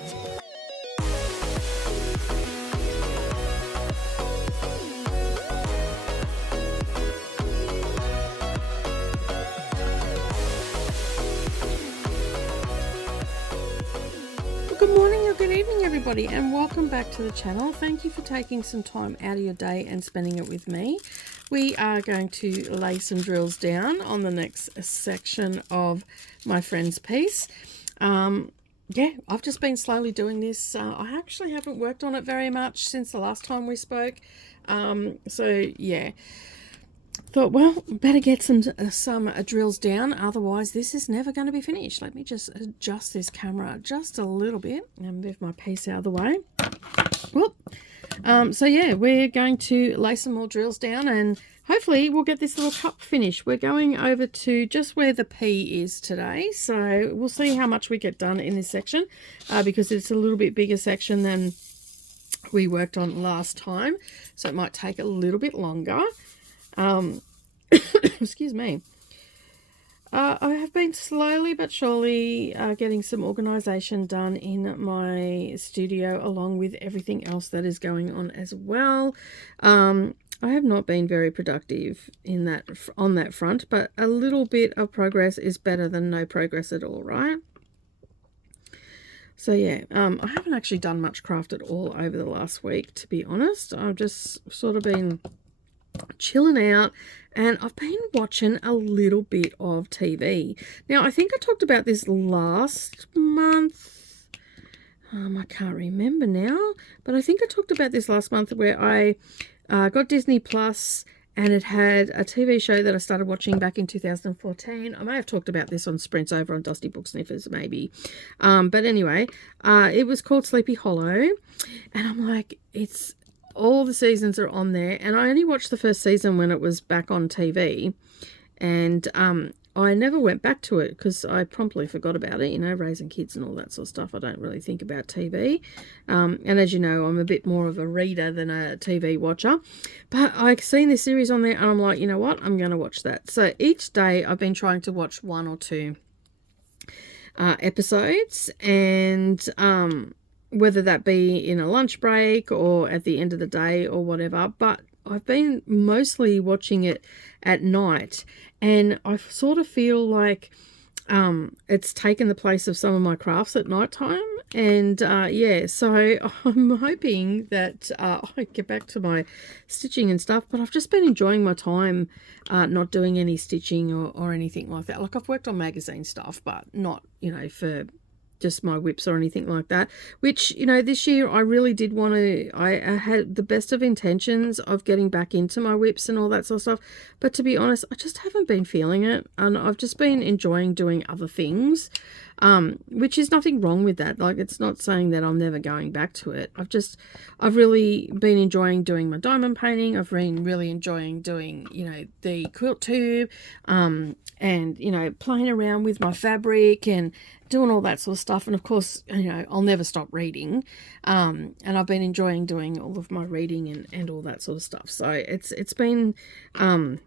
Good morning or good evening everybody, and welcome back to the channel. Thank you for taking some time out of your day and spending it with me. We are going to lay some drills down on the next section of my friend's piece. Yeah, I've just been slowly doing this. I actually haven't worked on it very much since the last time we spoke. So yeah, thought, well, better get some drills down, otherwise this is never going to be finished. Let me just adjust this camera just a little bit and move my piece out of the way. Whoop. So yeah, we're going to lay some more drills down and hopefully we'll get this little cup finished. We're going over to just where the P is today, so we'll see how much we get done in this section, because it's a little bit bigger section than we worked on last time, so it might take a little bit longer. Excuse me. I have been slowly but surely getting some organisation done in my studio, along with everything else that is going on as well. I have not been very productive in that on that front, but a little bit of progress is better than no progress at all, right? So yeah, I haven't actually done much craft at all over the last week, to be honest. I've just sort of been chilling out, and I've been watching a little bit of TV. Now, I think I talked about this last month. I can't remember now, but I think I talked about this last month where I got Disney Plus, and it had a TV show that I started watching back in 2014. I may have talked about this on Sprints over on Dusty Book Sniffers, maybe. But anyway, it was called Sleepy Hollow, and I'm like, it's all the seasons are on there, and I only watched the first season when it was back on TV, and I never went back to it because I promptly forgot about it, you know, raising kids and all that sort of stuff. I don't really think about TV, and as you know, I'm a bit more of a reader than a TV watcher, but I've seen this series on there and I'm like, you know what, I'm going to watch that. So each day I've been trying to watch one or two episodes, and whether that be in a lunch break or at the end of the day or whatever, but I've been mostly watching it at night, and I sort of feel like it's taken the place of some of my crafts at night time. And yeah, so I'm hoping that I get back to my stitching and stuff, but I've just been enjoying my time not doing any stitching or anything like that. Like, I've worked on magazine stuff, but not, you know, for just my whips or anything like that, which, you know, this year I really did want to. I had the best of intentions of getting back into my whips and all that sort of stuff, but to be honest, I just haven't been feeling it, and I've just been enjoying doing other things, which is nothing wrong with that. Like, it's not saying that I'm never going back to it. I've really been enjoying doing my diamond painting. I've been really enjoying doing, you know, the quilt tube, and, you know, playing around with my fabric and doing all that sort of stuff. And of course, you know, I'll never stop reading, and I've been enjoying doing all of my reading and all that sort of stuff. So it's been and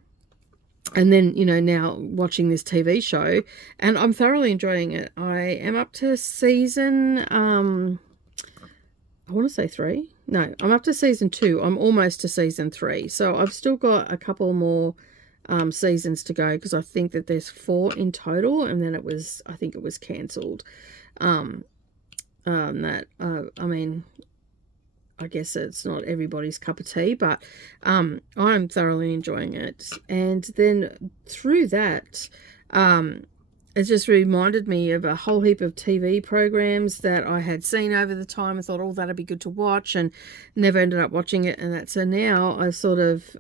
then, you know, now watching this TV show, and I'm thoroughly enjoying it. I am up to season I want to say 3. No, I'm up to season 2. I'm almost to season 3, so I've still got a couple more seasons to go, because I think that there's 4 in total, and then I think it was cancelled. I mean, I guess it's not everybody's cup of tea, but I'm thoroughly enjoying it. And then through that, it just reminded me of a whole heap of TV programs that I had seen over the time. I thought, oh, that'd be good to watch, and never ended up watching it. And that, so now I sort of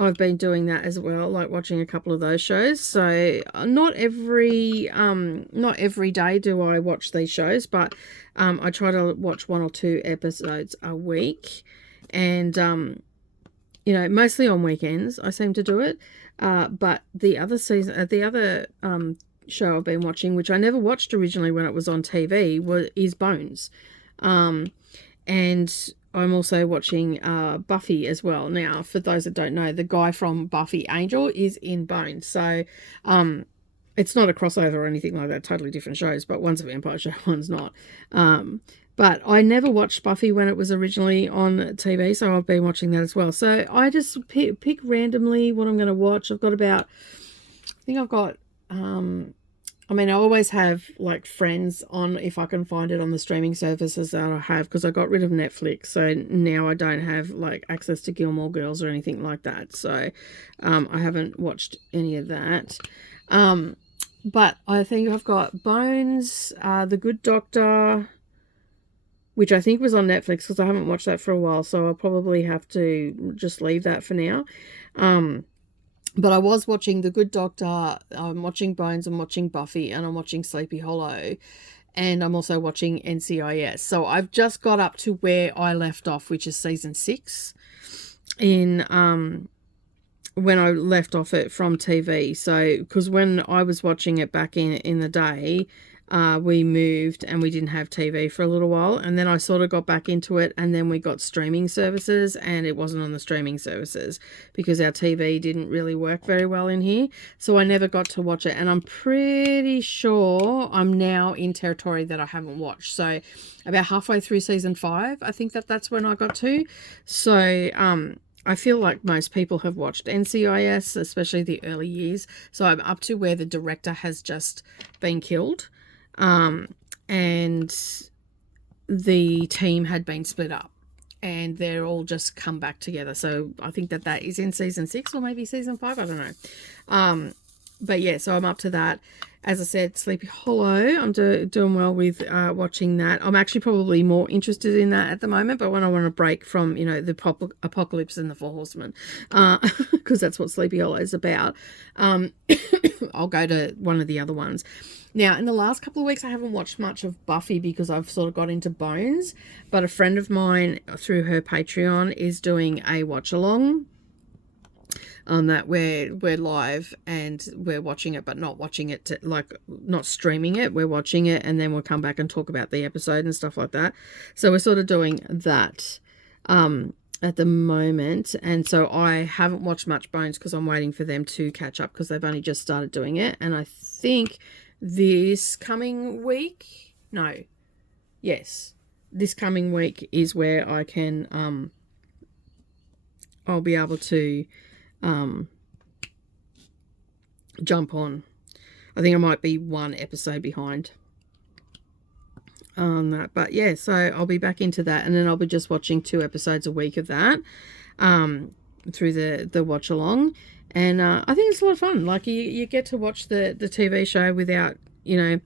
I've been doing that as well, like watching a couple of those shows. So not every day do I watch these shows, but I try to watch 1 or 2 episodes a week, and you know, mostly on weekends I seem to do it. But the other show I've been watching, which I never watched originally when it was on TV, is Bones, and I'm also watching Buffy as well. Now, for those that don't know, the guy from Buffy, Angel, is in Bones. So it's not a crossover or anything like that, totally different shows, but one's a vampire show, one's not. But I never watched Buffy when it was originally on TV, so I've been watching that as well. So I just pick randomly what I'm going to watch. I've got about, I think I've got, I mean, I always have like Friends on if I can find it on the streaming services that I have, because I got rid of Netflix. So now I don't have like access to Gilmore Girls or anything like that. So I haven't watched any of that. But I think I've got Bones, The Good Doctor, which I think was on Netflix, because I haven't watched that for a while, so I'll probably have to just leave that for now. But I was watching The Good Doctor, I'm watching Bones, I'm watching Buffy, and I'm watching Sleepy Hollow, and I'm also watching NCIS. So I've just got up to where I left off, which is season 6, in when I left off it from TV. So, because when I was watching it back in the day, we moved and we didn't have TV for a little while, and then I sort of got back into it, and then we got streaming services, and it wasn't on the streaming services because our TV didn't really work very well in here, so I never got to watch it. And I'm pretty sure I'm now in territory that I haven't watched, so about halfway through season 5, I think that's when I got to. So I feel like most people have watched NCIS, especially the early years, so I'm up to where the director has just been killed. And the team had been split up, and they're all just come back together. So I think that is in season 6 or maybe season 5. I don't know. But yeah, so I'm up to that. As I said, Sleepy Hollow, I'm doing well with watching that. I'm actually probably more interested in that at the moment, but when I want to break from, you know, the apocalypse and the Four Horsemen, because that's what Sleepy Hollow is about, I'll go to one of the other ones. Now, in the last couple of weeks, I haven't watched much of Buffy because I've sort of got into Bones, but a friend of mine through her Patreon is doing a watch-along on that where we're live and we're watching it, but not watching it like not streaming it. We're watching it, and then we'll come back and talk about the episode and stuff like that. So we're sort of doing that at the moment, and so I haven't watched much Bones because I'm waiting for them to catch up because they've only just started doing it. And I think this coming week, this coming week is where I can I'll be able to jump on. I think I might be one episode behind on that, but yeah, so I'll be back into that, and then I'll be just watching 2 episodes a week of that through the watch along. And I think it's a lot of fun. Like you get to watch the TV show without, you know,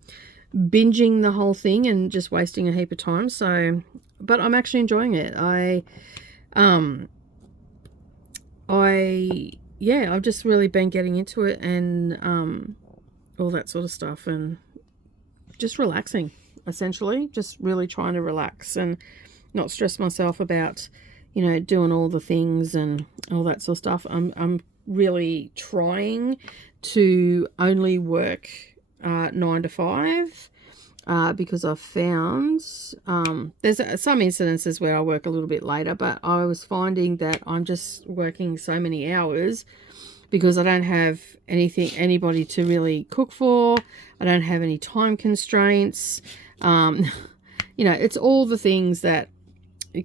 binging the whole thing and just wasting a heap of time. So, but I'm actually enjoying it. I've just really been getting into it, and all that sort of stuff, and just relaxing, essentially, just really trying to relax and not stress myself about, you know, doing all the things and all that sort of stuff. I'm really trying to only work 9 to 5 because I've found there's some incidences where I work a little bit later, but I was finding that I'm just working so many hours because I don't have anybody to really cook for. I don't have any time constraints. You know, it's all the things that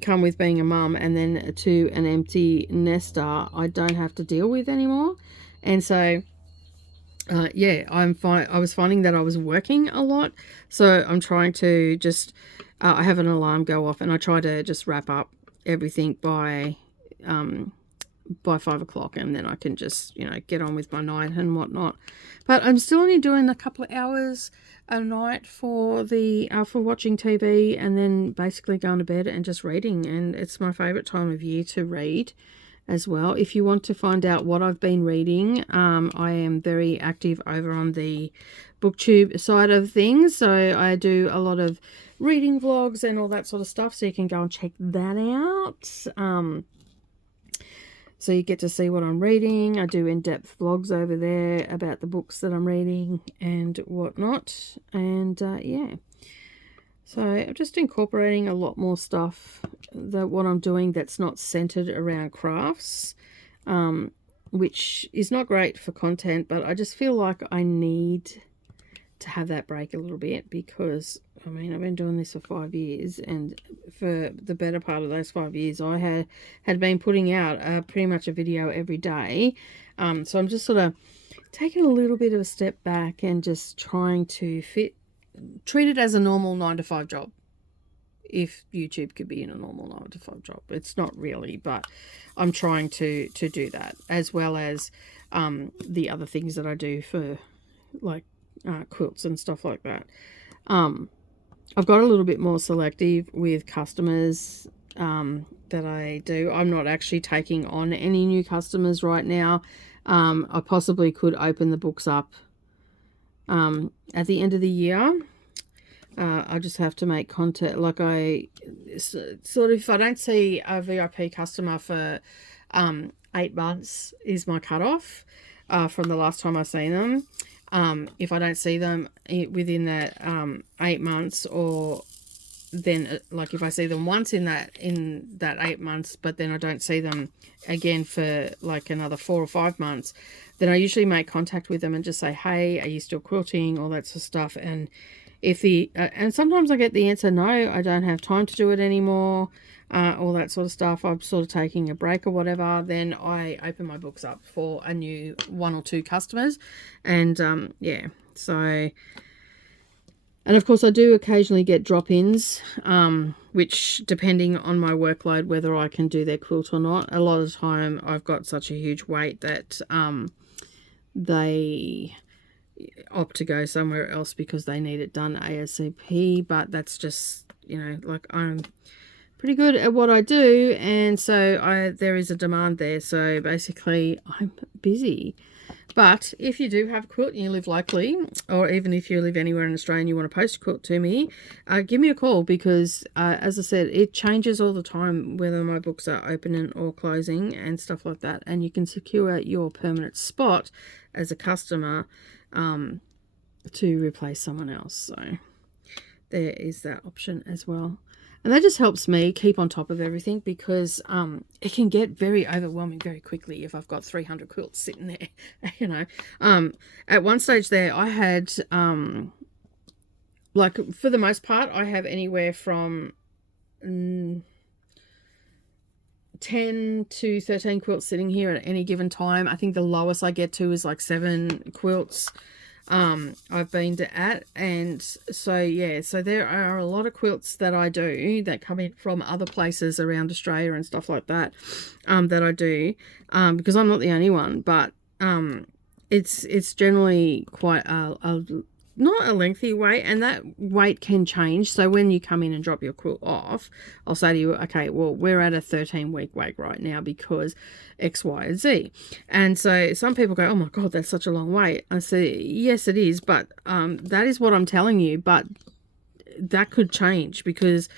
come with being a mum, and then to an empty nester I don't have to deal with anymore. And so I was finding that I was working a lot, so I'm trying to just I have an alarm go off, and I try to just wrap up everything by 5 o'clock, and then I can just, you know, get on with my night and whatnot. But I'm still only doing a couple of hours a night for watching TV, and then basically going to bed and just reading. And it's my favorite time of year to read as well. If you want to find out what I've been reading, I am very active over on the BookTube side of things, so I do a lot of reading vlogs and all that sort of stuff, so you can go and check that out. So you get to see what I'm reading. I do in-depth vlogs over there about the books that I'm reading and whatnot. And yeah, so I'm just incorporating a lot more stuff that what I'm doing that's not centered around crafts. which is not great for content, but I just feel like I need to have that break a little bit, because I mean, I've been doing this for 5 years, and for the better part of those 5 years I had been putting out pretty much a video every day. So I'm just sort of taking a little bit of a step back and just trying to treat it as a normal 9-to-5 job. If YouTube could be in a normal 9-to-5 job, it's not really, but I'm trying to do that, as well as the other things that I do for like quilts and stuff like that. I've got a little bit more selective with customers that I do. I'm not actually taking on any new customers right now. I possibly could open the books up at the end of the year. I just have to make contact. Like, I sort of, if I don't see a VIP customer for 8 months is my cutoff from the last time I seen them. If I don't see them within that 8 months, or then like if I see them once in that 8 months, but then I don't see them again for like another 4 or 5 months, then I usually make contact with them and just say, hey, are you still quilting, all that sort of stuff. And if and sometimes I get the answer, no, I don't have time to do it anymore, all that sort of stuff, I'm sort of taking a break or whatever, then I open my books up for a new 1 or 2 customers. And yeah, so, and of course I do occasionally get drop-ins, which, depending on my workload, whether I can do their quilt or not. A lot of the time I've got such a huge weight that they opt to go somewhere else because they need it done ASAP. But that's just, you know, like, I'm pretty good at what I do, and so there is a demand there, so basically I'm busy. But if you do have a quilt and you live locally, or even if you live anywhere in Australia and you want to post a quilt to me, give me a call, because as I said, it changes all the time whether my books are opening or closing and stuff like that, and you can secure your permanent spot as a customer to replace someone else. So there is that option as well. And that just helps me keep on top of everything, because it can get very overwhelming very quickly if I've got 300 quilts sitting there, you know. At one stage there, I had, like, for the most part, I have anywhere from 10 to 13 quilts sitting here at any given time. I think the lowest I get to is like 7 quilts. I've been at, and so yeah, so there are a lot of quilts that I do that come in from other places around Australia and stuff like that, that I do, because I'm not the only one, but it's generally quite not a lengthy wait, and that wait can change. So when you come in and drop your quilt off, I'll say to you, okay, well, we're at a 13-week wait right now because X, Y, and Z. And so some people go, oh my God, that's such a long wait. I say, yes, it is, but that is what I'm telling you, but that could change, because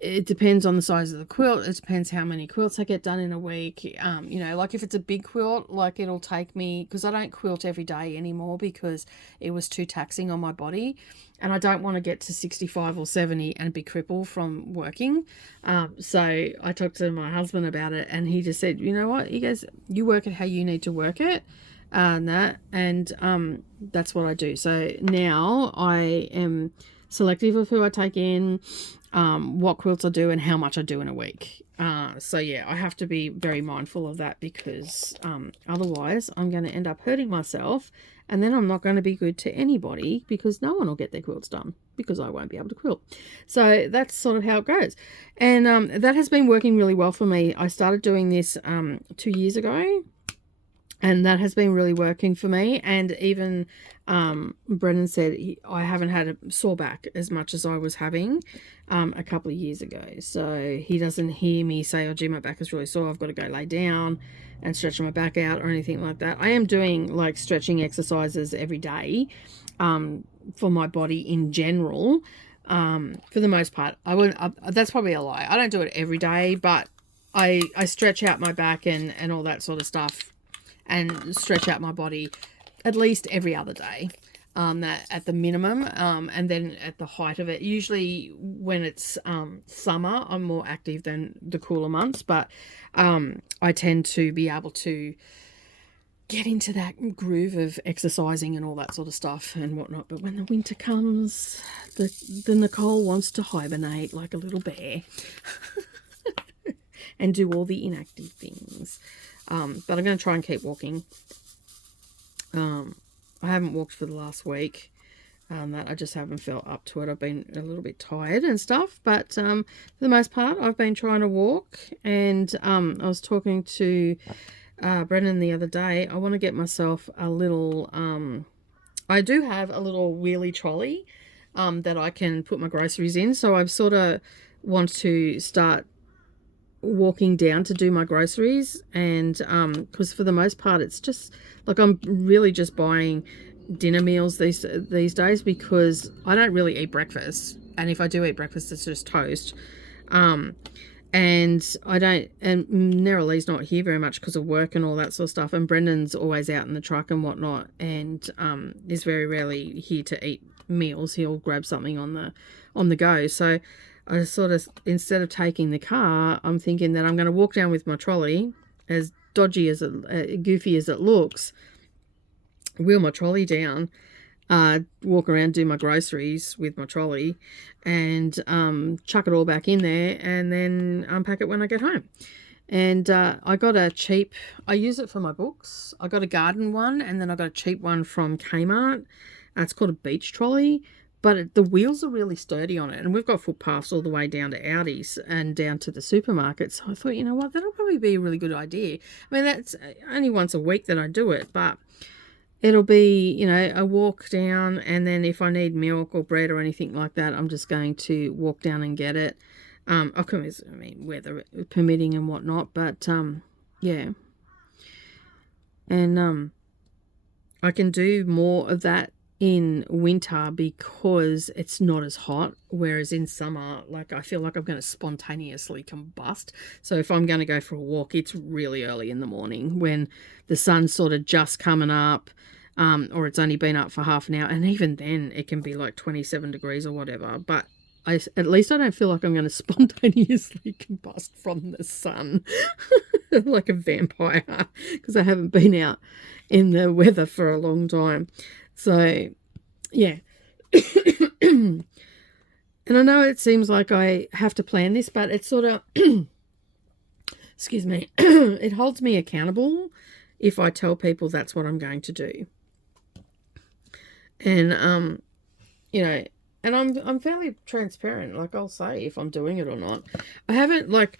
it depends on the size of the quilt. It depends how many quilts I get done in a week. You know, like if it's a big quilt, like it'll take me, because I don't quilt every day anymore because it was too taxing on my body, and I don't want to get to 65 or 70 and be crippled from working. So I talked to my husband about it, and he just said, you know what, he goes, you work it how you need to work it, and that's what I do. So now I am selective of who I take in, what quilts I do, and how much I do in a week. So yeah, I have to be very mindful of that, because otherwise I'm going to end up hurting myself, and then I'm not going to be good to anybody, because no one will get their quilts done because I won't be able to quilt. So that's sort of how it goes, and that has been working really well for me. I started doing this 2 years ago, and that has been really working for me. And even Brendan said I haven't had a sore back as much as I was having a couple of years ago. So he doesn't hear me say, oh gee, my back is really sore, I've got to go lay down and stretch my back out or anything like that. I am doing like stretching exercises every day for my body in general. For the most part, that's probably a lie. I don't do it every day, but I stretch out my back and all that sort of stuff, and stretch out my body at least every other day, that at the minimum, and then at the height of it. Usually when it's summer, I'm more active than the cooler months, but I tend to be able to get into that groove of exercising and all that sort of stuff and whatnot. But when the winter comes, the Nicole wants to hibernate like a little bear and do all the inactive things. But I'm going to try and keep walking. I haven't walked for the last week. That I just haven't felt up to it. I've been a little bit tired and stuff, but for the most part, I've been trying to walk. And I was talking to Brennan the other day. I want to get myself a little, I do have a little wheelie trolley that I can put my groceries in. So I've sort of want to start walking down to do my groceries. And because for the most part, it's just like I'm really just buying dinner meals these days, because I don't really eat breakfast. And if I do eat breakfast, it's just toast. And I don't, and Neralee's not here very much because of work and all that sort of stuff. And Brendan's always out in the truck and whatnot, and is very rarely here to eat meals. He'll grab something on the go. So I sort of, instead of taking the car, I'm thinking that I'm going to walk down with my trolley, as dodgy as it, goofy as it looks, wheel my trolley down, walk around, do my groceries with my trolley, and chuck it all back in there, and then unpack it when I get home. And I got a cheap, I use it for my books. I got a garden one, and then I got a cheap one from Kmart. It's called a beach trolley, but the wheels are really sturdy on it, and we've got footpaths all the way down to Aldi's and down to the supermarket. So I thought, you know what, that'll probably be a really good idea. I mean, that's only once a week that I do it, but it'll be, you know, a walk down, and then if I need milk or bread or anything like that, I'm just going to walk down and get it. Of course, I mean, weather permitting and whatnot, but yeah. And I can do more of that in winter because it's not as hot, whereas in summer, like, I feel like I'm going to spontaneously combust. So if I'm going to go for a walk, it's really early in the morning when the sun's sort of just coming up, or it's only been up for half an hour, and even then it can be like 27 degrees or whatever. But at least I don't feel like I'm going to spontaneously combust from the sun like a vampire, because I haven't been out in the weather for a long time. So, yeah. And I know it seems like I have to plan this, but it's sort of, excuse me, it holds me accountable if I tell people that's what I'm going to do. And, you know, and I'm fairly transparent. Like, I'll say if I'm doing it or not. I haven't, like,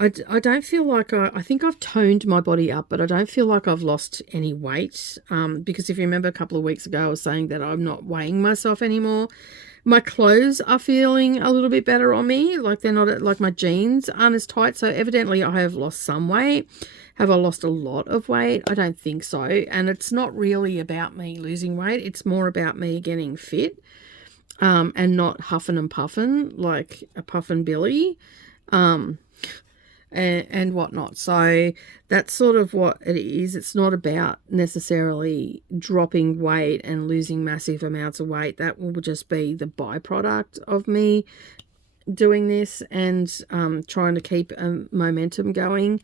I don't feel like I think I've toned my body up, but I don't feel like I've lost any weight. Because if you remember a couple of weeks ago, I was saying that I'm not weighing myself anymore. My clothes are feeling a little bit better on me. Like, they're not, like, my jeans aren't as tight. So evidently I have lost some weight. Have I lost a lot of weight? I don't think so. And it's not really about me losing weight. It's more about me getting fit, and not huffing and puffing like a puffin' Billy. And whatnot. So that's sort of what it is. It's not about necessarily dropping weight and losing massive amounts of weight. That will just be the byproduct of me doing this and trying to keep a momentum going.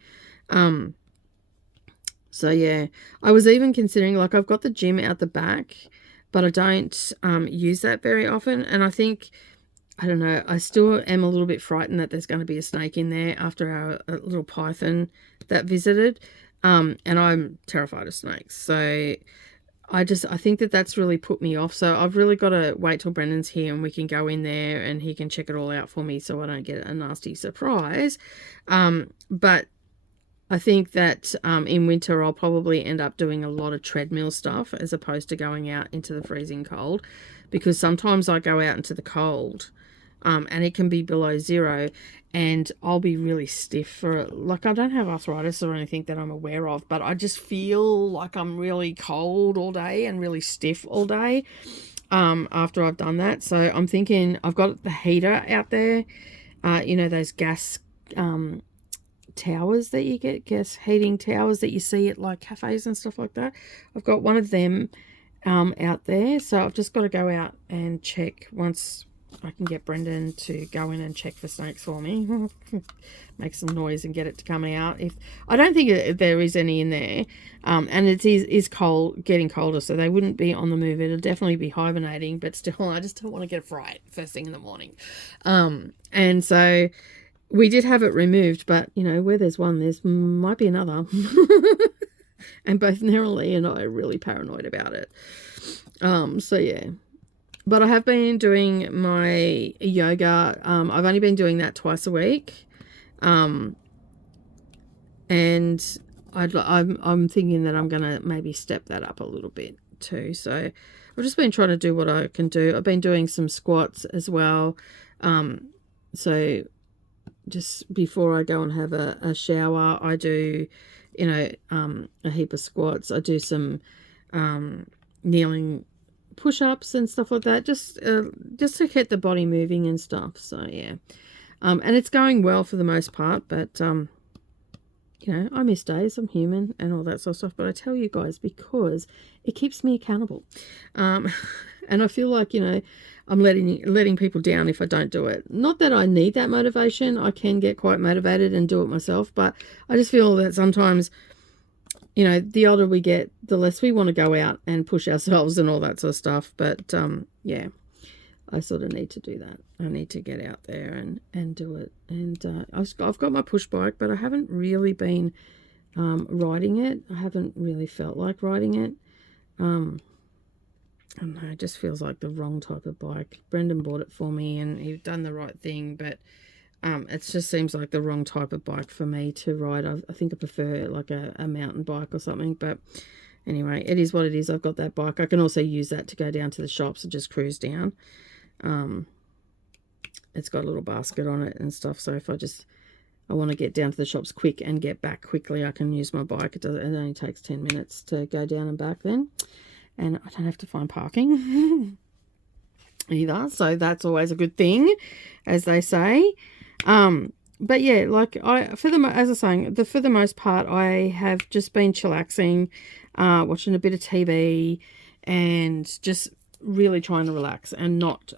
So yeah, I was even considering, like, I've got the gym out the back, but I don't use that very often. And I think, I don't know, I still am a little bit frightened that there's going to be a snake in there after our little python that visited. And I'm terrified of snakes. So I think that that's really put me off. So I've really got to wait till Brendan's here and we can go in there and he can check it all out for me so I don't get a nasty surprise. But I think that in winter I'll probably end up doing a lot of treadmill stuff as opposed to going out into the freezing cold, because sometimes I go out into the cold and it can be below zero and I'll be really stiff for it. Like, I don't have arthritis or anything that I'm aware of, but I just feel like I'm really cold all day and really stiff all day after I've done that. So I'm thinking, I've got the heater out there, you know, those gas towers that you get, gas heating towers that you see at like cafes and stuff like that. I've got one of them out there, so I've just got to go out and check once I can get Brendan to go in and check for snakes for me. Make some noise and get it to come out. If I don't think there is any in there, and it is cold, getting colder, so they wouldn't be on the move. It'll definitely be hibernating, but still, I just don't want to get a fright first thing in the morning. And so we did have it removed, but you know, where there's one, there's might be another. And both Neroli and I are really paranoid about it. So yeah. But I have been doing my yoga. I've only been doing that twice a week. And I'm thinking that I'm going to maybe step that up a little bit too. So I've just been trying to do what I can do. I've been doing some squats as well. So just before I go and have a shower, I do, you know, a heap of squats. I do some kneeling push-ups and stuff like that, just to get the body moving and stuff. So yeah, and it's going well for the most part, but you know, I miss days, I'm human and all that sort of stuff, but I tell you guys because it keeps me accountable, and I feel like, you know, I'm letting people down if I don't do it. Not that I need that motivation. I can get quite motivated and do it myself, but I just feel that sometimes, you know, the older we get, the less we want to go out and push ourselves and all that sort of stuff. But yeah, I sort of need to do that. I need to get out there and do it. And I've got my push bike, but I haven't really been riding it. I haven't really felt like riding it. I don't know, it just feels like the wrong type of bike. Brendan bought it for me and he'd done the right thing, but it just seems like the wrong type of bike for me to ride. I think I prefer like a mountain bike or something. But anyway, it is what it is. I've got that bike. I can also use that to go down to the shops and just cruise down. It's got a little basket on it and stuff. So if I want to get down to the shops quick and get back quickly, I can use my bike. It only takes 10 minutes to go down and back then. And I don't have to find parking either. So that's always a good thing, as they say. But yeah, like for the most part, I have just been chillaxing, watching a bit of TV and just really trying to relax and not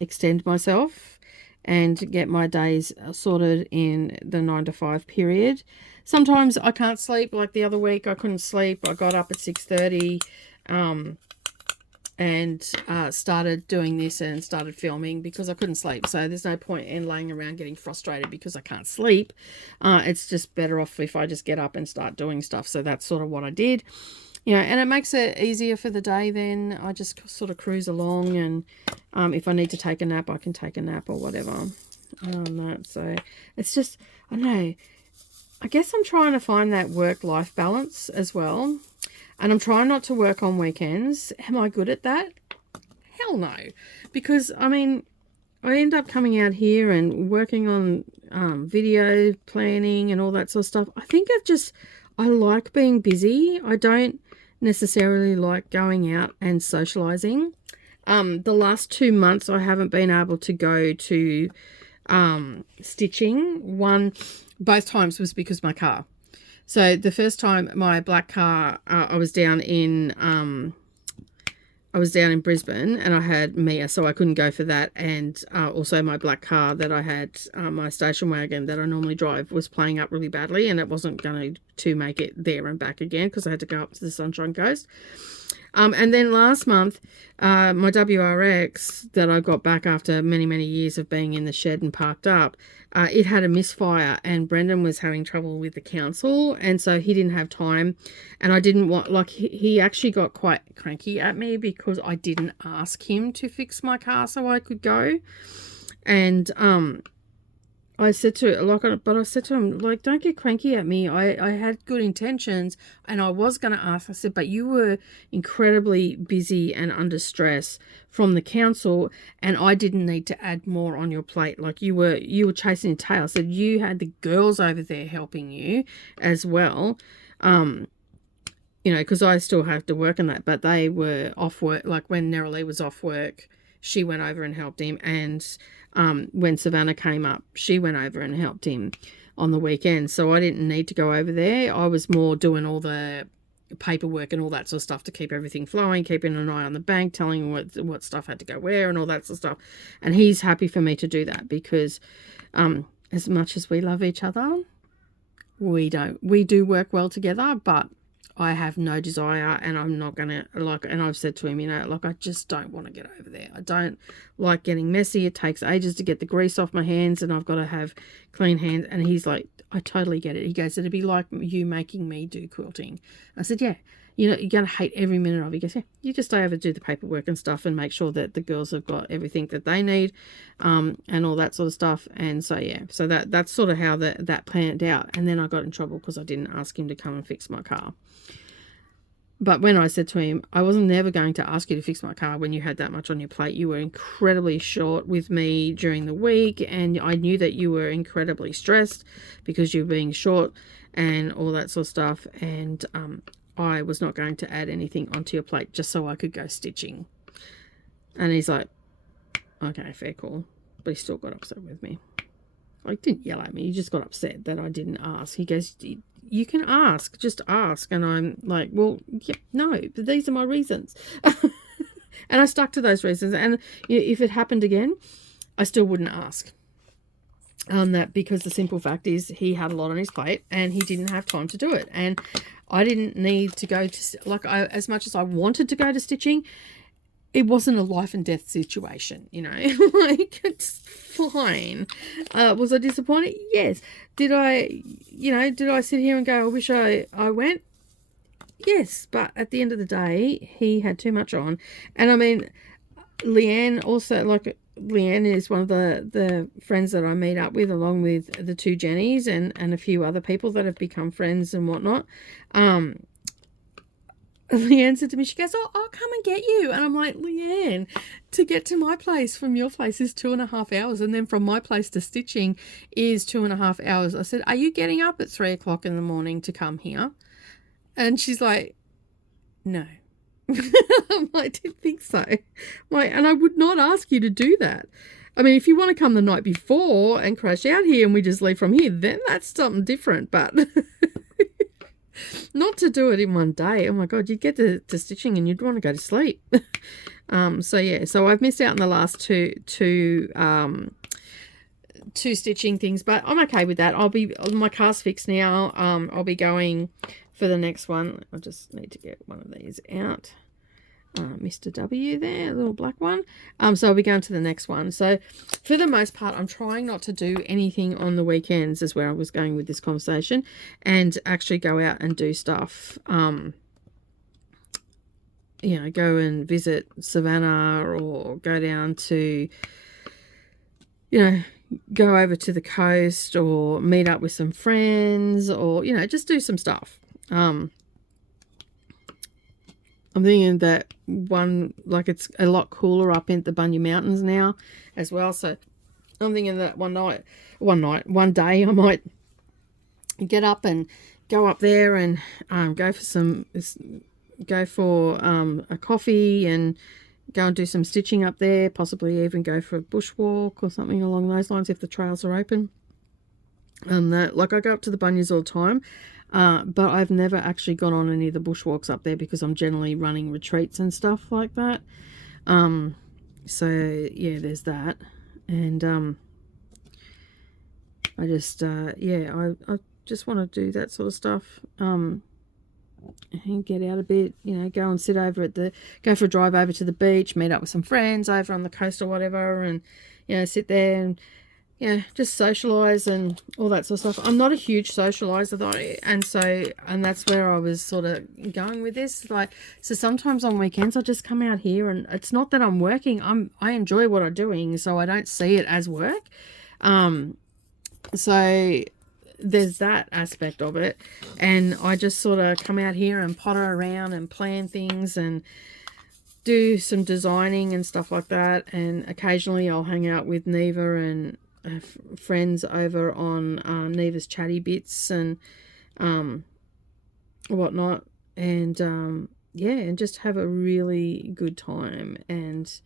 extend myself and get my days sorted in the 9 to 5 period. Sometimes I can't sleep. Like the other week, I couldn't sleep. I got up at 6:30 and started doing this and started filming because I couldn't sleep. So there's no point in laying around getting frustrated because I can't sleep. It's just better off if I just get up and start doing stuff. So that's sort of what I did. You know, and it makes it easier for the day then. I just sort of cruise along, and if I need to take a nap, I can take a nap or whatever. So it's just, I don't know, I guess I'm trying to find that work-life balance as well. And I'm trying not to work on weekends. Am I good at that? Hell no. Because, I mean, I end up coming out here and working on video planning and all that sort of stuff. I think I like being busy. I don't necessarily like going out and socializing. The last 2 months I haven't been able to go to stitching. Both times was because my car. So the first time my black car, I was down in Brisbane and I had Mia, so I couldn't go for that. And also my black car that I had, my station wagon that I normally drive, was playing up really badly, and it wasn't going to make it there and back again because I had to go up to the Sunshine Coast. And then last month, my WRX that I got back after many, many years of being in the shed and parked up, it had a misfire, and Brendan was having trouble with the council, and so he didn't have time, and I didn't want, like, he actually got quite cranky at me because I didn't ask him to fix my car so I could go. And I said to him, like, don't get cranky at me. I had good intentions and I was going to ask. I said, but you were incredibly busy and under stress from the council, and I didn't need to add more on your plate. Like, you were chasing your tail. I said, you had the girls over there helping you as well. You know, because I still have to work on that, but they were off work. Like when Neroli was off work, she went over and helped him, and when Savannah came up, she went over and helped him on the weekend. So I didn't need to go over there. I was more doing all the paperwork and all that sort of stuff to keep everything flowing, keeping an eye on the bank, telling what stuff had to go where and all that sort of stuff. And he's happy for me to do that because as much as we love each other, we do work well together, but I have no desire, and I'm not gonna, like, and I've said to him, you know, like, I just don't want to get over there. I don't like getting messy. It takes ages to get the grease off my hands, and I've got to have clean hands. And he's like, I totally get it. He goes, it'd be like you making me do quilting. I said, yeah, you know, you're gonna hate every minute of it. He goes, yeah, you just stay over, do the paperwork and stuff, and make sure that the girls have got everything that they need, and all that sort of stuff. And so yeah, so that's sort of how that planned out. And then I got in trouble because I didn't ask him to come and fix my car. But when I said to him, I wasn't never going to ask you to fix my car when you had that much on your plate. You were incredibly short with me during the week, and I knew that you were incredibly stressed because you were being short and all that sort of stuff. And I was not going to add anything onto your plate just so I could go stitching. And he's like, okay, fair call. But he still got upset with me. Like, didn't yell at me. He just got upset that I didn't ask. He goes, you can ask, just ask. And I'm like, well, yeah, no, but these are my reasons. And I stuck to those reasons. And if it happened again, I still wouldn't ask. That because the simple fact is he had a lot on his plate and he didn't have time to do it. And I didn't need to go to, like, as much as I wanted to go to stitching, it wasn't a life and death situation, you know. Like, it's fine. Was I disappointed? Yes. Did I sit here and go, I wish I went? Yes. But at the end of the day, he had too much on. And I mean, Leanne also, like, Leanne is one of the friends that I meet up with, along with the two Jennies and a few other people that have become friends and whatnot. Leanne said to me, she goes, oh, I'll come and get you. And I'm like, Leanne, to get to my place from your place is 2.5 hours. And then from my place to stitching is 2.5 hours. I said, are you getting up at 3 o'clock in the morning to come here? And she's like, no. I'm like, I didn't think so. Like, and I would not ask you to do that. I mean, if you want to come the night before and crash out here and we just leave from here, then that's something different. But not to do it in one day. Oh my God, you'd get to stitching and you'd want to go to sleep. So yeah, so I've missed out on the last two stitching things, but I'm okay with that. My car's fixed now. I'll be going for the next one. I just need to get one of these out. Mr. W there, a little black one. So I'll be going to the next one. So for the most part, I'm trying not to do anything on the weekends, is where I was going with this conversation, and actually go out and do stuff. You know, go and visit Savannah, or go down to, you know, go over to the coast, or meet up with some friends, or, you know, just do some stuff. I'm thinking that it's a lot cooler up in the Bunya Mountains now as well. So I'm thinking that one day I might get up and go up there and go for a coffee and go and do some stitching up there, possibly even go for a bushwalk or something along those lines if the trails are open. Like, I go up to the Bunyas all the time. But I've never actually gone on any of the bushwalks up there because I'm generally running retreats and stuff like that. So yeah, there's that. And I just I just want to do that sort of stuff. And get out a bit, you know, go and sit over go for a drive over to the beach, meet up with some friends over on the coast or whatever, and, you know, sit there and, yeah, just socialise and all that sort of stuff. I'm not a huge socialiser though, and that's where I was sort of going with this. Like, so sometimes on weekends I just come out here, and it's not that I'm working. I enjoy what I'm doing, so I don't see it as work. So there's that aspect of it, and I just sort of come out here and potter around and plan things and do some designing and stuff like that. And occasionally I'll hang out with Neva and friends over on Neva's Chatty Bits and whatnot, and yeah, and just have a really good time. And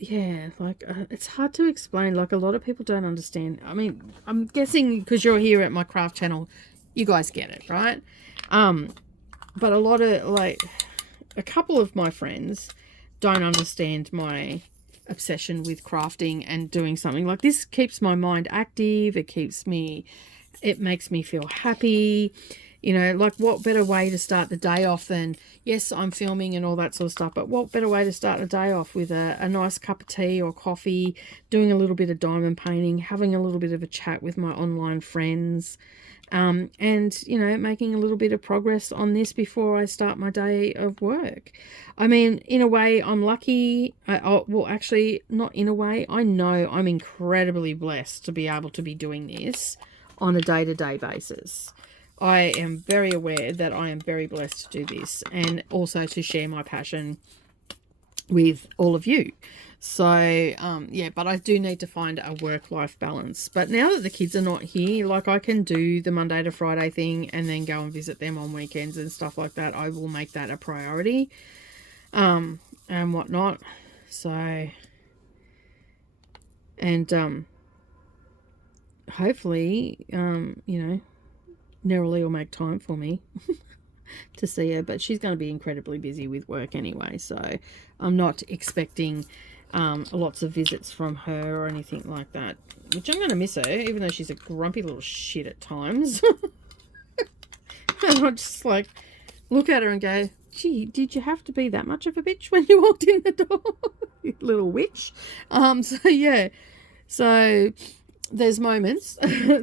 it's hard to explain. Like, a lot of people don't understand. I mean, I'm guessing because you're here at my craft channel, You guys get it, right? But a couple of my friends don't understand my obsession with crafting and doing something like this. Keeps my mind active. It makes me feel happy. You know, like, what better way to start the day off than, yes, I'm filming and all that sort of stuff, but what better way to start the day off with a nice cup of tea or coffee, doing a little bit of diamond painting, having a little bit of a chat with my online friends, and, you know, making a little bit of progress on this before I start my day of work. I mean, in a way, I'm lucky. Well, actually, not in a way. I know I'm incredibly blessed to be able to be doing this on a day-to-day basis. I am very aware that I am very blessed to do this, and also to share my passion with all of you. So, yeah, but I do need to find a work-life balance. But now that the kids are not here, like, I can do the Monday to Friday thing and then go and visit them on weekends and stuff like that. I will make that a priority, and whatnot. So, and, hopefully, you know, Neroli will make time for me to see her, but she's going to be incredibly busy with work anyway, so I'm not expecting lots of visits from her or anything like that, which I'm going to miss her, even though she's a grumpy little shit at times. And I just, like, look at her and go, gee, did you have to be that much of a bitch when you walked in the door? You little witch. So yeah, so there's moments,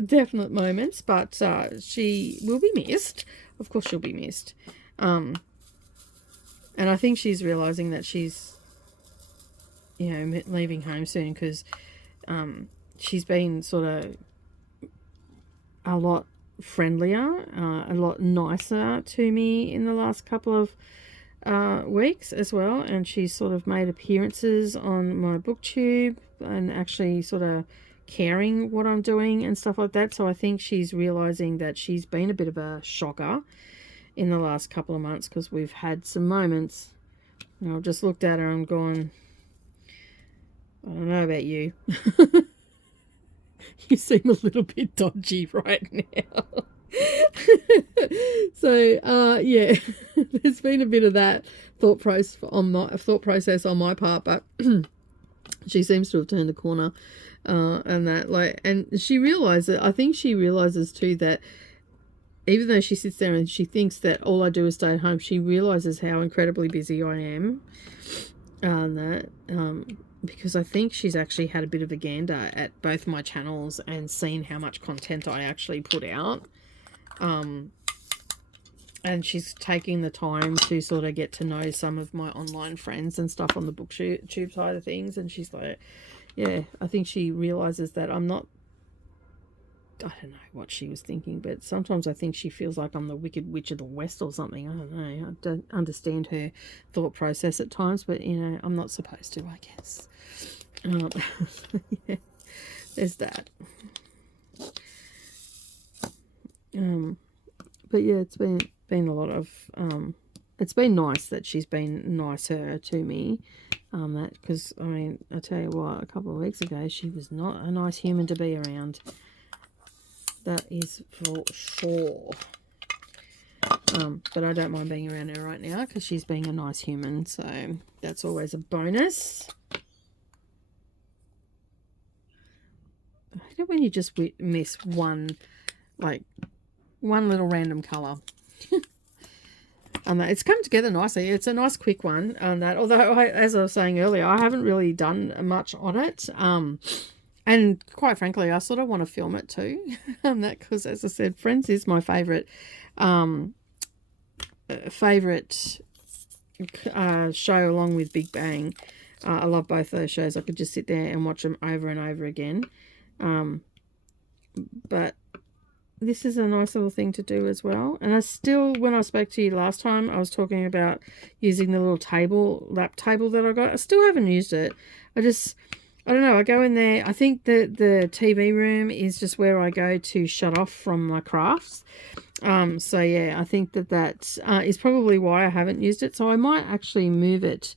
definite moments, but she will be missed. Of course she'll be missed. And I think she's realizing that she's, you know, leaving home soon, because she's been sort of a lot friendlier, a lot nicer to me in the last couple of weeks as well. And she's sort of made appearances on my booktube and actually sort of caring what I'm doing and stuff like that. So I think she's realizing that she's been a bit of a shocker in the last couple of months, because we've had some moments, and I've just looked at her and gone, I don't know about you. You seem a little bit dodgy right now. So yeah, there's been a bit of that thought process on my part, but she seems to have turned a corner. And that, like, and she realizes, I think she realizes too, that even though she sits there and she thinks that all I do is stay at home, she realizes how incredibly busy I am. Because I think she's actually had a bit of a gander at both my channels and seen how much content I actually put out. And she's taking the time to sort of get to know some of my online friends and stuff on the booktube side of things. And she's like, yeah, I think she realizes that I'm not, I don't know what she was thinking, but sometimes I think she feels like I'm the Wicked Witch of the West or something. I don't know. I don't understand her thought process at times, but, you know, I'm not supposed to, I guess. Yeah, there's that. But yeah, it's been a lot of, it's been nice that she's been nicer to me. That, because, I mean, I tell you what, a couple of weeks ago, she was not a nice human to be around. That is for sure. But I don't mind being around her right now, because she's being a nice human, so that's always a bonus. I hate it when you just miss one little random colour. And it's come together nicely. It's a nice quick one on that. Although, as I was saying earlier, I haven't really done much on it. And quite frankly, I sort of want to film it too. Because, as I said, Friends is my favourite show, along with Big Bang. I love both those shows. I could just sit there and watch them over and over again. But this is a nice little thing to do as well. And I still, when I spoke to you last time, I was talking about using the little lap table that I got. I still haven't used it. I don't know, I go in there. I think that the TV room is just where I go to shut off from my crafts. So yeah, I think that is probably why I haven't used it. So I might actually move it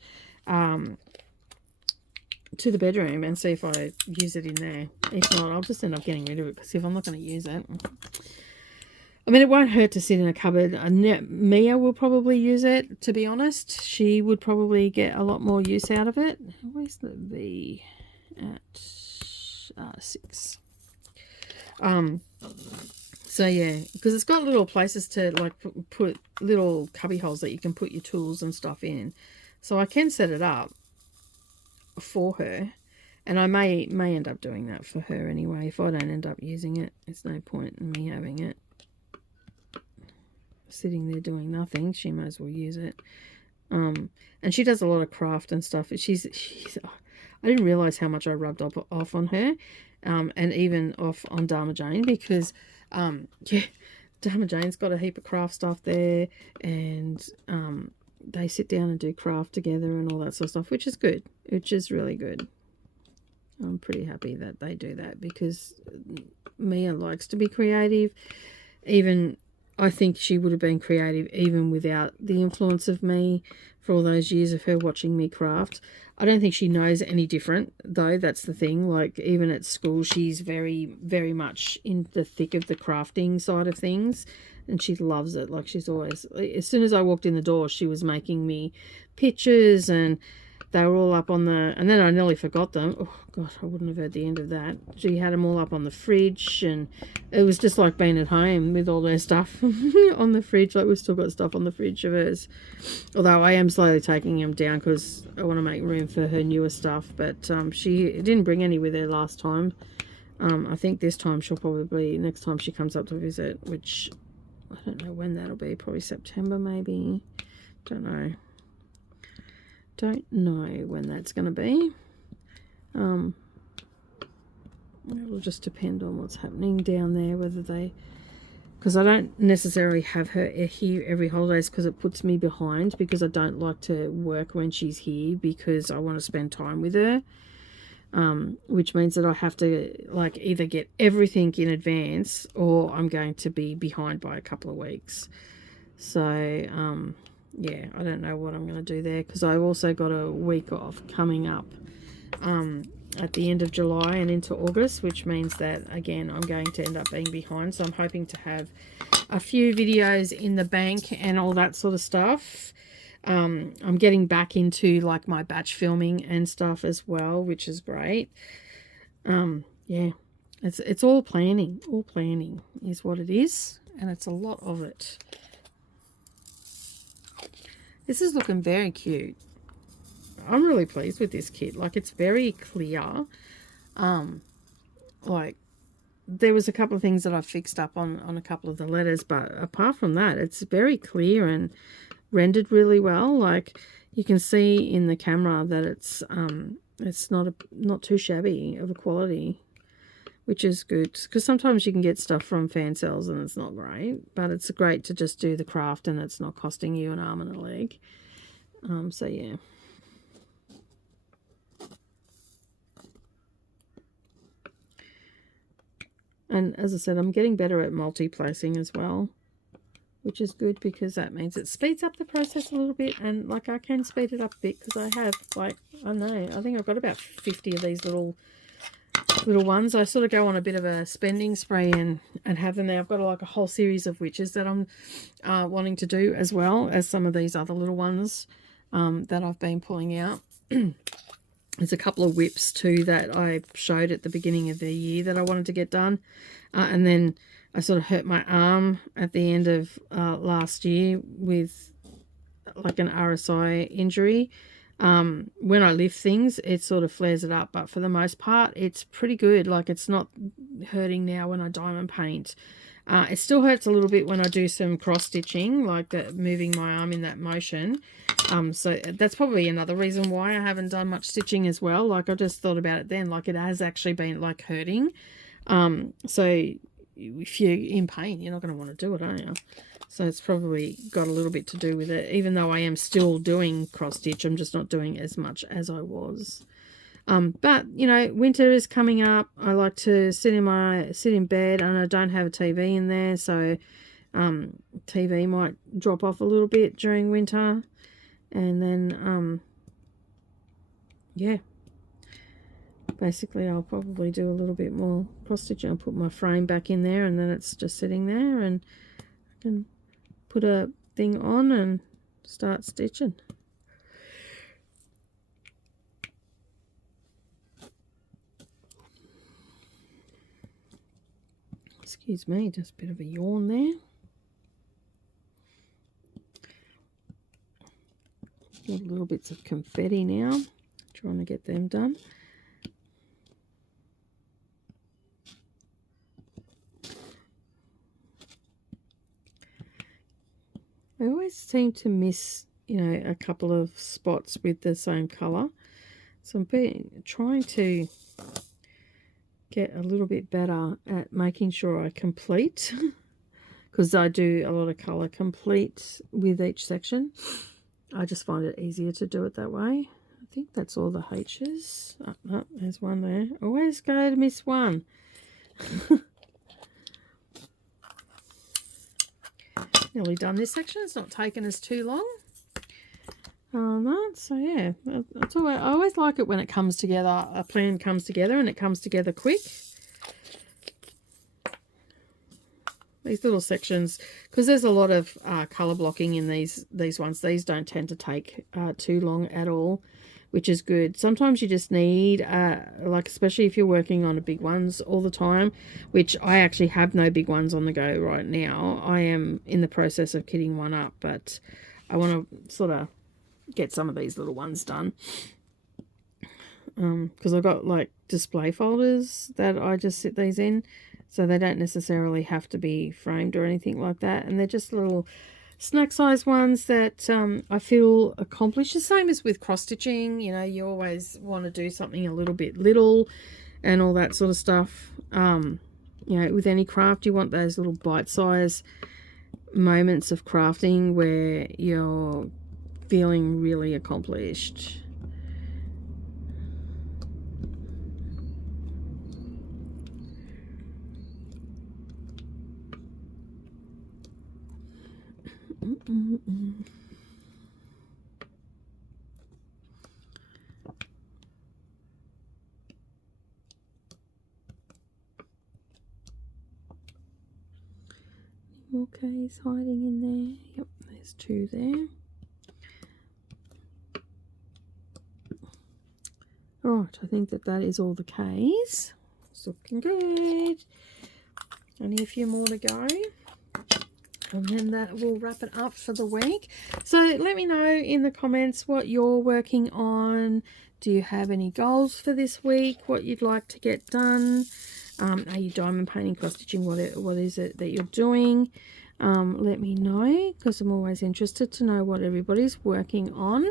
to the bedroom and see if I use it in there. If not, I'll just end up getting rid of it, because if I'm not going to use it. I mean, it won't hurt to sit in a cupboard. Mia will probably use it, to be honest. She would probably get a lot more use out of it. Where's the V at 6? So yeah, because it's got little places to like put little cubby holes that you can put your tools and stuff in. So I can set it up for her. And I may end up doing that for her anyway. If I don't end up using it, it's no point in me having it sitting there doing nothing. She might as well use it. And she does a lot of craft and stuff. She's I didn't realize how much I rubbed off on her, and even off on Dharma Jane, because yeah, Dharma Jane's got a heap of craft stuff there, and they sit down and do craft together and all that sort of stuff, which is good, which is really good. I'm pretty happy that they do that, because Mia likes to be creative. Even I think she would have been creative even without the influence of me for all those years of her watching me craft. I don't think she knows any different, though. That's the thing. Like, even at school, she's very, very much in the thick of the crafting side of things, and she loves it. Like, she's always, as soon as I walked in the door, she was making me pictures, and they were all up on the, and then I nearly forgot them. Oh, God, I wouldn't have heard the end of that. She had them all up on the fridge, and it was just like being at home with all their stuff on the fridge. Like, we've still got stuff on the fridge of hers. Although I am slowly taking them down because I want to make room for her newer stuff. But she didn't bring any with her last time. I think this time she'll probably, next time she comes up to visit, which I don't know when that'll be, probably September maybe. Don't know when that's going to be. It'll just depend on what's happening down there, whether they, because I don't necessarily have her here every holidays, because it puts me behind, because I don't like to work when she's here, because I want to spend time with her, which means that I have to like either get everything in advance, or I'm going to be behind by a couple of weeks. So yeah, I don't know what I'm going to do there, because I've also got a week off coming up at the end of July and into August, which means that, again, I'm going to end up being behind. So I'm hoping to have a few videos in the bank and all that sort of stuff. I'm getting back into like my batch filming and stuff as well, which is great. Yeah, it's all planning. All planning is what it is, and it's a lot of it. This is looking very cute. I'm really pleased with this kit. Like, it's very clear. Like, there was a couple of things that I fixed up on a couple of the letters, but apart from that, it's very clear and rendered really well. Like, you can see in the camera that it's not too shabby of a quality, which is good, because sometimes you can get stuff from fan sales and it's not great, but it's great to just do the craft and it's not costing you an arm and a leg. So yeah. And as I said, I'm getting better at multi-placing as well, which is good, because that means it speeds up the process a little bit. And like, I can speed it up a bit, because I have, like, I don't know, I think I've got about 50 of these little ones. I sort of go on a bit of a spending spree and have them there. I've got like a whole series of witches that I'm wanting to do, as well as some of these other little ones that I've been pulling out. There's a couple of whips too that I showed at the beginning of the year that I wanted to get done, and then I sort of hurt my arm at the end of last year with like an RSI injury. When I lift things, it sort of flares it up, but for the most part, it's pretty good. Like, it's not hurting now when I diamond paint. It still hurts a little bit when I do some cross stitching, like that, moving my arm in that motion. So that's probably another reason why I haven't done much stitching as well. Like, I just thought about it then, like, it has actually been like hurting. So if you're in pain, you're not going to want to do it, are you? So it's probably got a little bit to do with it. Even though I am still doing cross stitch, I'm just not doing as much as I was. But you know, winter is coming up. I like to sit in bed, and I don't have a TV in there, so TV might drop off a little bit during winter, and then yeah, basically I'll probably do a little bit more cross stitching. I'll put my frame back in there, and then it's just sitting there, and and put a thing on and start stitching. Excuse me, just a bit of a yawn there. Got little bits of confetti now, trying to get them done. I always seem to miss, you know, a couple of spots with the same colour. So I'm trying to get a little bit better at making sure I complete, because I do a lot of colour complete with each section. I just find it easier to do it that way. I think that's all the H's. Oh, no, there's one there. Always go to miss one. Nearly done this section. It's not taken us too long. So yeah, that's all. I always like it when it comes together. A plan comes together and it comes together quick. These little sections, because there's a lot of colour blocking in these ones. These don't tend to take too long at all, which is good. Sometimes you just need, like especially if you're working on big ones all the time, which I actually have no big ones on the go right now. I am in the process of kitting one up, but I want to sort of get some of these little ones done. Because I've got like display folders that I just sit these in, so they don't necessarily have to be framed or anything like that, and they're just little snack size ones that I feel accomplished. The same as with cross stitching, you know, you always want to do something a little bit little and all that sort of stuff. You know, with any craft you want those little bite-size moments of crafting where you're feeling really accomplished. Okay, he's hiding in there. Yep, there's two there. Alright, I think that is all the K's. It's looking good. Only a few more to go. And then that will wrap it up for the week. So let me know in the comments what you're working on. Do you have any goals for this week? What you'd like to get done? Are you diamond painting, cross stitching? What is it that you're doing? Let me know, because I'm always interested to know what everybody's working on.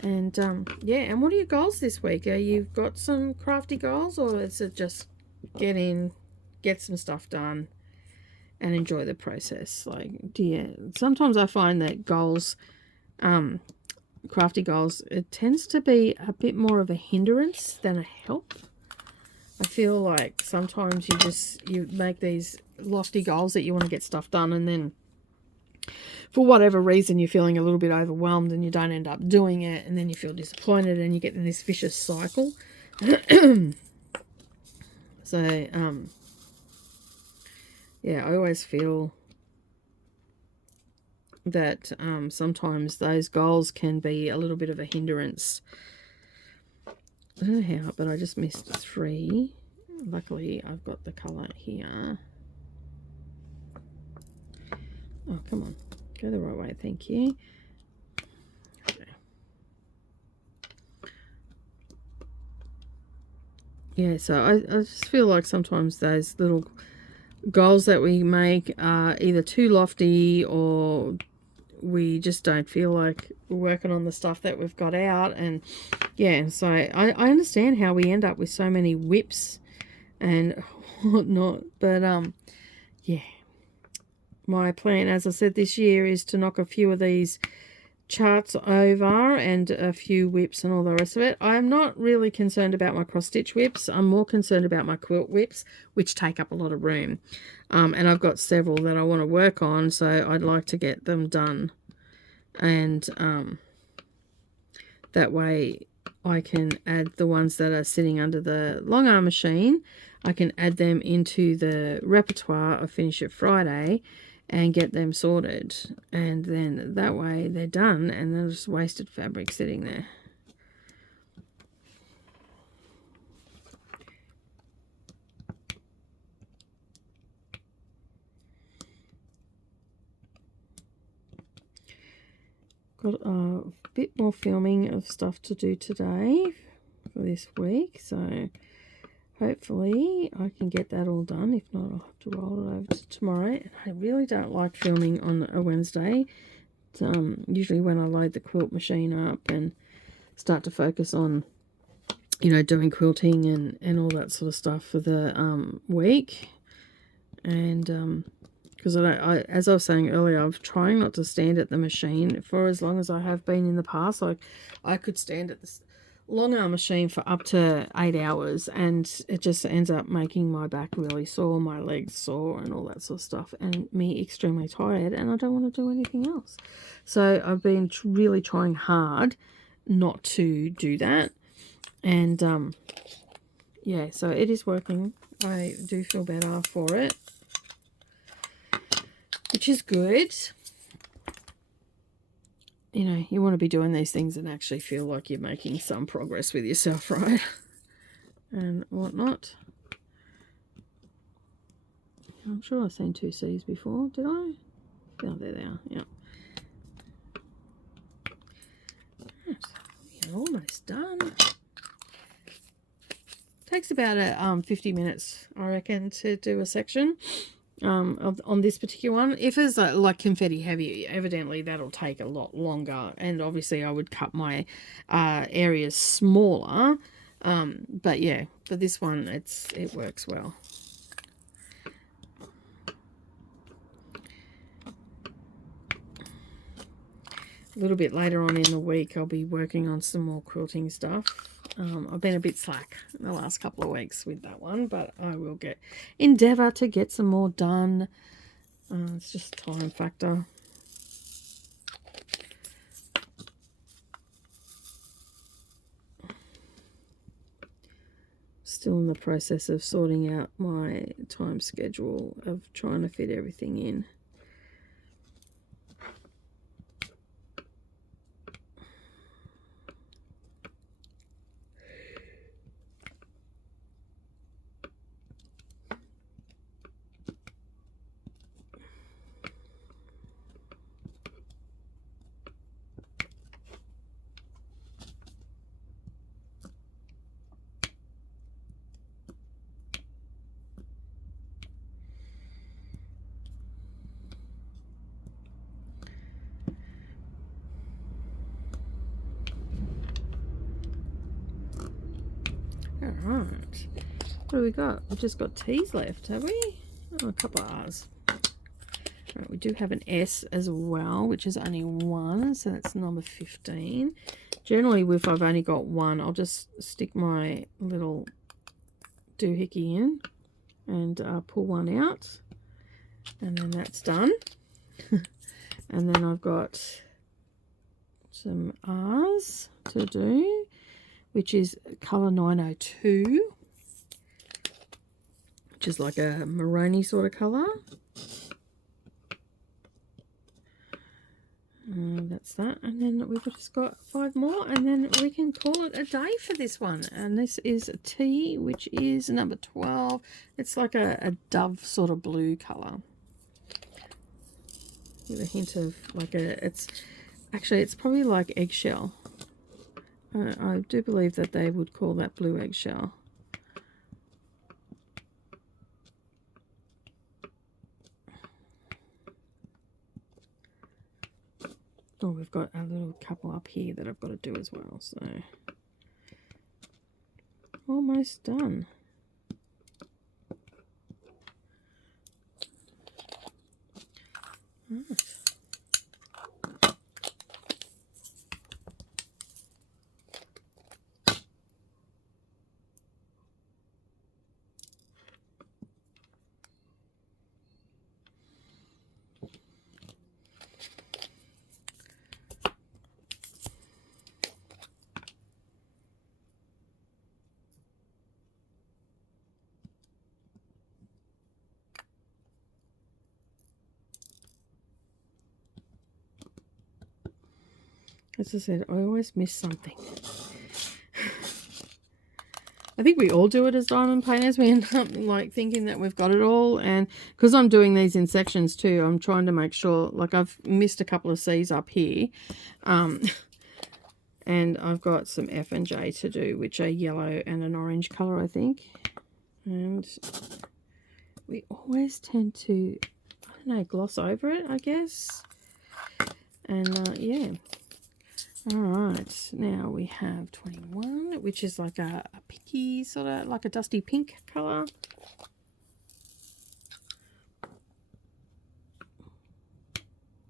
And yeah, and what are your goals this week? Are you got some crafty goals, or is it just get in, get some stuff done, and enjoy the process? Like, sometimes I find that goals, crafty goals, it tends to be a bit more of a hindrance than a help. I feel like sometimes you make these lofty goals that you want to get stuff done, and then for whatever reason you're feeling a little bit overwhelmed and you don't end up doing it, and then you feel disappointed and you get in this vicious cycle. So yeah, I always feel that sometimes those goals can be a little bit of a hindrance. I don't know how, but I just missed 3. Luckily, I've got the colour here. Oh, come on. Go the right way, thank you. Okay. Yeah, so I just feel like sometimes those little goals that we make are either too lofty, or we just don't feel like working on the stuff that we've got out. And yeah, so I understand how we end up with so many whips and whatnot, but yeah, my plan, as I said, this year is to knock a few of these charts over and a few whips and all the rest of it. I'm not really concerned about my cross stitch whips. I'm more concerned about my quilt whips, which take up a lot of room, and I've got several that I want to work on, so I'd like to get them done, and that way I can add the ones that are sitting under the long arm machine. I can add them into the repertoire of Finish It Friday, and get them sorted, and then that way they're done and they're just wasted fabric sitting there. Got a bit more filming of stuff to do today for this week, so hopefully I can get that all done. If not, I'll have to roll it over to tomorrow. I really don't like filming on a Wednesday. It's, usually when I load the quilt machine up and start to focus on, you know, doing quilting and all that sort of stuff for the week. And because as I was saying earlier, I'm trying not to stand at the machine for as long as I have been in the past. Like, I could stand at this long arm machine for up to 8 hours, and it just ends up making my back really sore, my legs sore, and all that sort of stuff, and me extremely tired, and I don't want to do anything else. So I've been really trying hard not to do that, and yeah, so it is working. I do feel better for it, which is good. You know, you want to be doing these things and actually feel like you're making some progress with yourself, right? And whatnot. I'm sure I've seen 2 C's before. Did I? Oh, there they are. Yeah. We're almost done. Takes about 50 minutes, I reckon, to do a section. On this particular one. If it's like confetti heavy, evidently that'll take a lot longer, and obviously I would cut my areas smaller, but yeah, for this one it works well. A little bit later on in the week I'll be working on some more quilting stuff. I've been a bit slack the last couple of weeks with that one, but I will endeavour to get some more done. It's just a time factor. Still in the process of sorting out my time schedule of trying to fit everything in. Alright, what do we got? We've just got T's left, have we? Oh, a couple of R's. Right, we do have an S as well, which is only 1, so that's number 15. Generally, if I've only got 1, I'll just stick my little doohickey in and pull 1 out, and then that's done. And then I've got some R's to do, which is colour 902, which is like a maroony sort of colour. That's that, and then we've just got 5 more, and then we can call it a day for this one. And this is a T, which is number 12. It's like a dove sort of blue colour with a hint of like it's probably like eggshell. I do believe that they would call that blue eggshell. Oh, we've got a little couple up here that I've got to do as well, so almost done. Right. As I said, I always miss something. I think we all do it as diamond painters. We end up like thinking that we've got it all, and because I'm doing these in sections too, I'm trying to make sure, like I've missed a couple of C's up here, and I've got some F and J to do, which are yellow and an orange color, I think. And we always tend to, I don't know, gloss over it, I guess. And yeah. Alright, now we have 21, which is like a pinky, sort of like a dusty pink colour.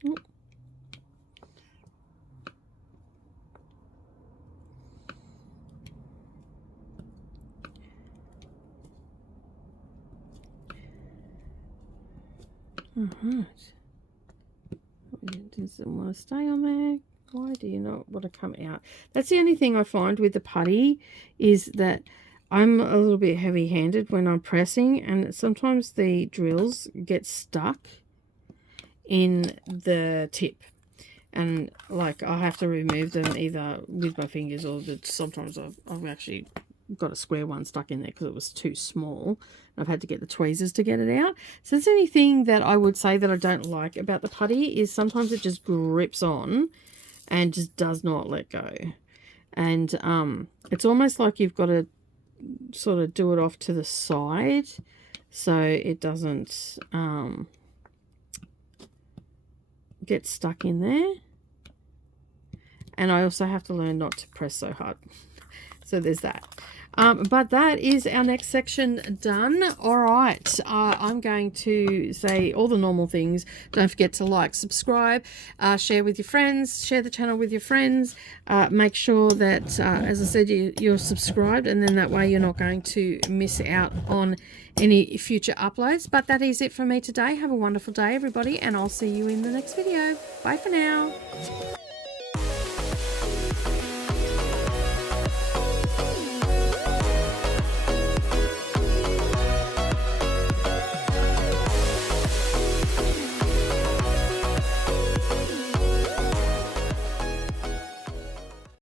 Oh. Alright. Doesn't want to stay on there. Why do you not want to come out? That's the only thing I find with the putty, is that I'm a little bit heavy-handed when I'm pressing, and sometimes the drills get stuck in the tip, and like I have to remove them either with my fingers, or sometimes I've actually got a square one stuck in there because it was too small. I've had to get the tweezers to get it out. So that's the only thing that I would say that I don't like about the putty, is sometimes it just grips on and just does not let go. And it's almost like you've got to sort of do it off to the side so it doesn't get stuck in there. And I also have to learn not to press so hard. So there's that. But that is our next section done. All right, I'm going to say all the normal things. Don't forget to like, subscribe, share with your friends, share the channel with your friends. Make sure that, as I said, you're subscribed, and then that way you're not going to miss out on any future uploads. But that is it for me today. Have a wonderful day, everybody, and I'll see you in the next video. Bye for now.